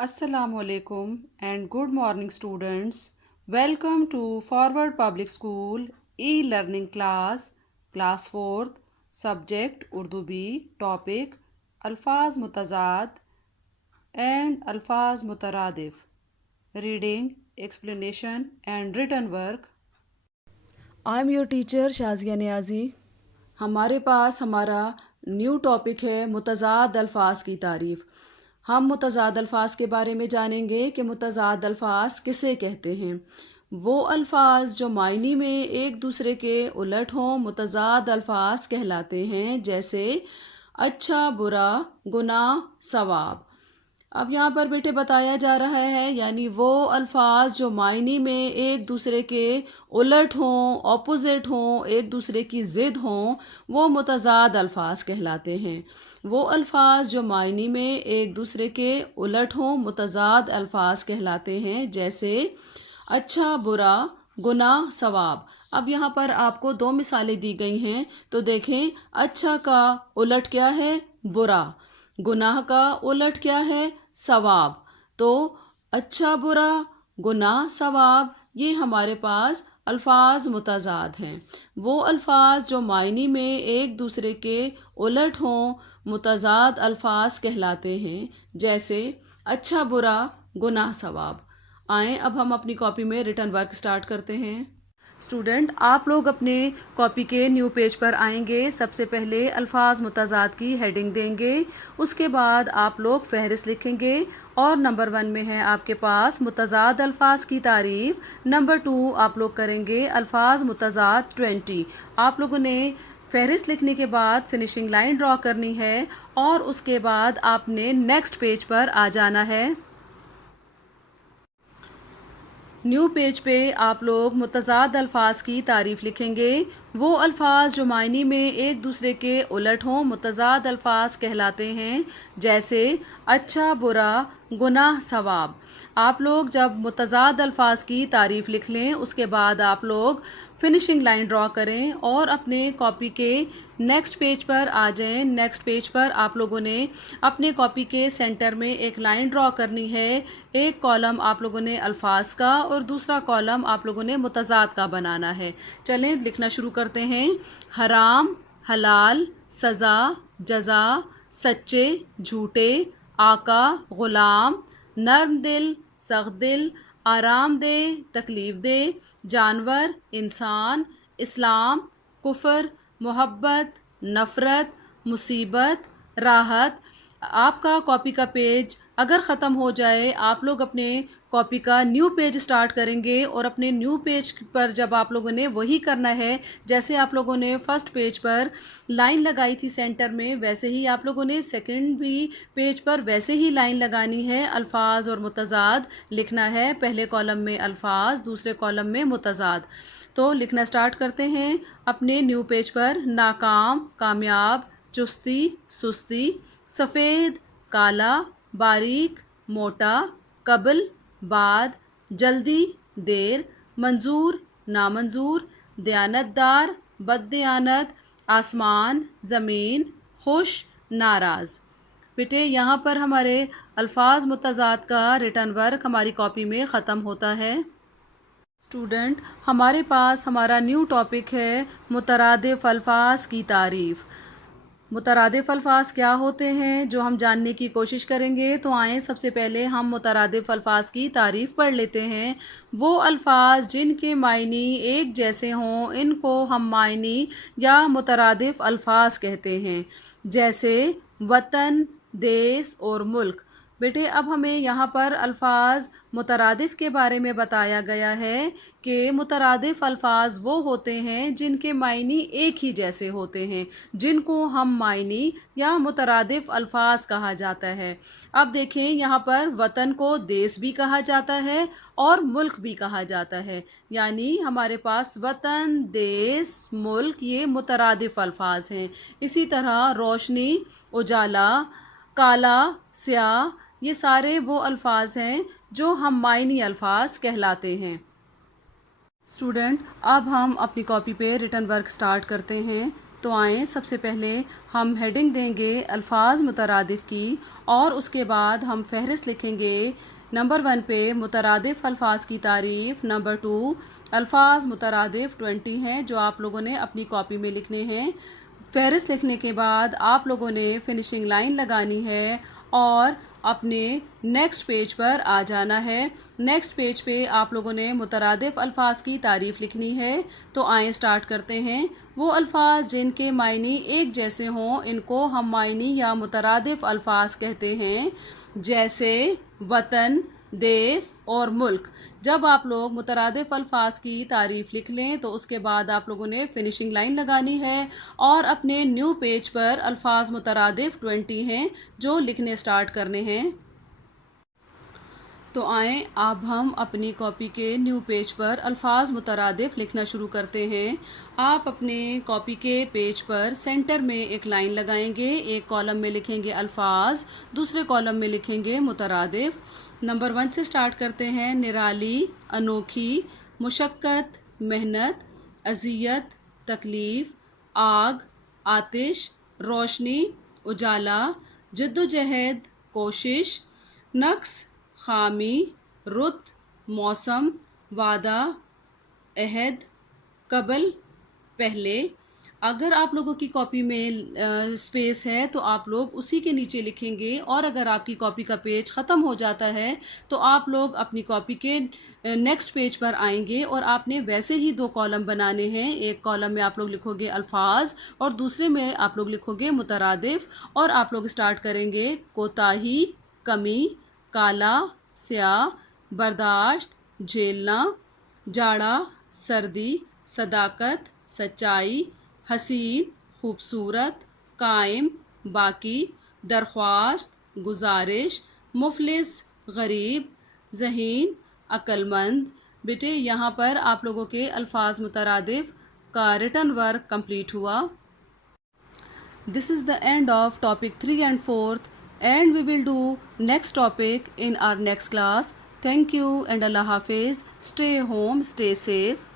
Assalamu alaikum and good morning students. Welcome to Forward Public School e-learning class 4th, subject Urdu B, topic Alfaz Mutazad and Alfaz Mutaradif. Reading, explanation and written work. I am your teacher Shazia Niazi. हमारे पास हमारा new topic है मुतज़ाद अल्फाज की तारीफ़। हम मुतज़ाद अल्फाज के बारे में जानेंगे कि मुतज़ाद अल्फाज किसे कहते हैं। वो अल्फाज जो मायनी में एक दूसरे के उलट हों मुतज़ाद अल्फाज कहलाते हैं, जैसे अच्छा, बुरा, गुनाह, सवाब। अब यहाँ पर बेटे बताया जा रहा है यानी वो अल्फाज जो मायने में एक दूसरे के उलट हों, ऑपोजिट हों, एक दूसरे की ज़िद हों, वो मुतज़ाद अल्फाज कहलाते हैं। वो अल्फाज जो मायने में एक दूसरे के उलट हों मुतज़ाद अल्फाज कहलाते हैं, जैसे अच्छा, बुरा, गुनाह, सवाब। अब यहाँ पर आपको दो मिसालें दी गई हैं, तो देखें अच्छा का उलट क्या है, बुरा। गुनाह का उलट क्या है, सवाब। तो अच्छा, बुरा, गुनाह, सवाब, ये हमारे पास अल्फाज मुतज़ाद हैं। वो अल्फाज जो मायने में एक दूसरे के उलट हों मुतज़ाद अल्फाज कहलाते हैं, जैसे अच्छा, बुरा, गुनाह, सवाब। आएँ अब हम अपनी कॉपी में रिटन वर्क स्टार्ट करते हैं। स्टूडेंट, आप लोग अपने कॉपी के न्यू पेज पर आएंगे। सबसे पहले अल्फाज मुतज़ाद की हेडिंग देंगे, उसके बाद आप लोग फहरिस्त लिखेंगे और नंबर 1 में है आपके पास मुतज़ाद अल्फाज की तारीफ़। नंबर 2 आप लोग करेंगे अल्फाज मुतज़ाद 20। आप लोगों ने फहरिस्त लिखने के बाद फिनिशिंग लाइन ड्रॉ करनी है और उसके बाद आपने नेक्स्ट पेज पर आ जाना है। न्यू पेज पे आप लोग मुतज़ाद अल्फाज की तारीफ़ लिखेंगे। वो अल्फाज जो मायने में एक दूसरे के उलट हों मुतज़ाद अल्फाज कहलाते हैं, जैसे अच्छा, बुरा, गुनाह, सवाब। आप लोग जब मुतज़ाद अल्फाज की तारीफ़ लिख लें उसके बाद आप लोग फिनिशिंग लाइन ड्रॉ करें और अपने कॉपी के नेक्स्ट पेज पर आ जाएं। नेक्स्ट पेज पर आप लोगों ने अपने कॉपी के सेंटर में एक लाइन ड्रॉ करनी है। एक कॉलम आप लोगों ने अल्फाज का और दूसरा कॉलम आप लोगों ने मुतज़ाद का बनाना है। चलें लिखना शुरू करते हैं। हराम, हलाल, सज़ा, जज़ा, सच्चे, झूठे, आका, ग़ुलाम, नर्म दिल, सख्त दिल, आराम दे, तकलीफ़ दे, जानवर, इंसान, इस्लाम, कुफ़र, मोहब्बत, नफ़रत, मुसीबत, राहत। आपका कॉपी का पेज अगर ख़त्म हो जाए आप लोग अपने कॉपी का न्यू पेज स्टार्ट करेंगे और अपने न्यू पेज पर जब आप लोगों ने वही करना है जैसे आप लोगों ने फर्स्ट पेज पर लाइन लगाई थी सेंटर में, वैसे ही आप लोगों ने सेकंड भी पेज पर वैसे ही लाइन लगानी है। अल्फाज और मुतज़ाद लिखना है, पहले कॉलम में अल्फाज, दूसरे कॉलम में मुतज़ाद। तो लिखना स्टार्ट करते हैं अपने न्यू पेज पर। नाकाम, कामयाब, चुस्ती, सुस्ती, सफ़ेद, काला, बारीक, मोटा, कबल, बाद, जल्दी, देर, मंजूर, नामंजूर, दयानतदार, बददयानत, आसमान, ज़मीन, खुश, नाराज़। बेटे यहाँ पर हमारे अल्फाज मुतज़ाद का रिटन वर्क हमारी कॉपी में ख़त्म होता है। स्टूडेंट, हमारे पास हमारा न्यू टॉपिक है मुतरादिफ अल्फाज की तारीफ़। मुतरादिफ अल्फाज क्या होते हैं जो हम जानने की कोशिश करेंगे। तो आएँ सबसे पहले हम मुतरादिफ अल्फाज की तारीफ़ पढ़ लेते हैं। वो अल्फाज जिनके मायनी एक जैसे हों इनको हम मायनी या मुतरादिफ अल्फाज कहते हैं, जैसे वतन, देश और मुल्क। बेटे अब हमें यहाँ पर अल्फाज मुतरादिफ के बारे में बताया गया है कि मुतरादिफ अल्फाज वो होते हैं जिनके मायनी एक ही जैसे होते हैं, जिनको हम मायनी या मुतरादिफ अल्फाज कहा जाता है। अब देखें यहाँ पर वतन को देश भी कहा जाता है और मुल्क भी कहा जाता है, यानी हमारे पास वतन, देश, मुल्क ये मुतरादिफ अल्फाज हैं। इसी तरह रोशनी, उजाला, काला, स्याह, ये सारे वो अल्फाज हैं जो हम मायनी अल्फाज कहलाते हैं। स्टूडेंट, अब हम अपनी कॉपी पे रिटन वर्क स्टार्ट करते हैं। تو آئیں سب سے پہلے ہم ہیڈنگ دیں گے الفاظ مترادف کی، اور اس کے بعد ہم فہرست لکھیں گے۔ نمبر 1 پہ مترادف الفاظ کی تعریف، نمبر 2 الفاظ مترادف 20 ہیں جو آپ لوگوں نے اپنی کاپی میں لکھنے ہیں۔ فہرست لکھنے کے بعد آپ لوگوں نے فنشنگ لائن لگانی ہے اور اپنے نیکسٹ پیج پر آ جانا ہے۔ نیکسٹ پیج پہ آپ لوگوں نے مترادف الفاظ کی تعریف لکھنی ہے۔ تو آئیں سٹارٹ کرتے ہیں۔ وہ الفاظ جن کے معنی ایک جیسے ہوں ان کو ہم معنی یا مترادف الفاظ کہتے ہیں، جیسے وطن، دیس اور ملک۔ جب آپ لوگ مترادف الفاظ کی تعریف لکھ لیں تو اس کے بعد آپ لوگوں نے فنشنگ لائن لگانی ہے اور اپنے نیو پیج پر الفاظ مترادف 20 ہیں جو لکھنے سٹارٹ کرنے ہیں۔ تو آئیں اب ہم اپنی کاپی کے نیو پیج پر الفاظ مترادف لکھنا شروع کرتے ہیں۔ آپ اپنے کاپی کے پیج پر سینٹر میں ایک لائن لگائیں گے، ایک کالم میں لکھیں گے الفاظ، دوسرے کالم میں لکھیں گے مترادف۔ نمبر 1 سے سٹارٹ کرتے ہیں۔ نرالی، انوکھی، مشقت، محنت، اذیت، تکلیف، آگ، آتش، روشنی، اجالا، جدوجہد، کوشش، نقص، خامی، رت، موسم، وعدہ، عہد، قبل، پہلے۔ اگر آپ لوگوں کی کاپی میں اسپیس ہے تو آپ لوگ اسی کے نیچے لکھیں گے، اور اگر آپ کی کاپی کا پیج ختم ہو جاتا ہے تو آپ لوگ اپنی کاپی کے نیکسٹ پیج پر آئیں گے اور آپ نے ویسے ہی 2 کالم بنانے ہیں۔ ایک کالم میں آپ لوگ لکھو گے الفاظ اور دوسرے میں آپ لوگ لکھو گے مترادف، اور آپ لوگ سٹارٹ کریں گے کوتاہی، کمی، کالا، سیاہ، برداشت، جھیلنا، جاڑا، سردی، صداقت، سچائی، حسین، خوبصورت، قائم، باقی، درخواست، گزارش، مفلس، غریب، ذہین، عقل مند۔ بیٹے یہاں پر آپ لوگوں کے الفاظ مترادف کا ریٹن ورک کمپلیٹ ہوا۔ This is the end of topic 3 and 4th, and we will do next topic in our next class. Thank you and Allah Hafiz. Stay home, stay safe.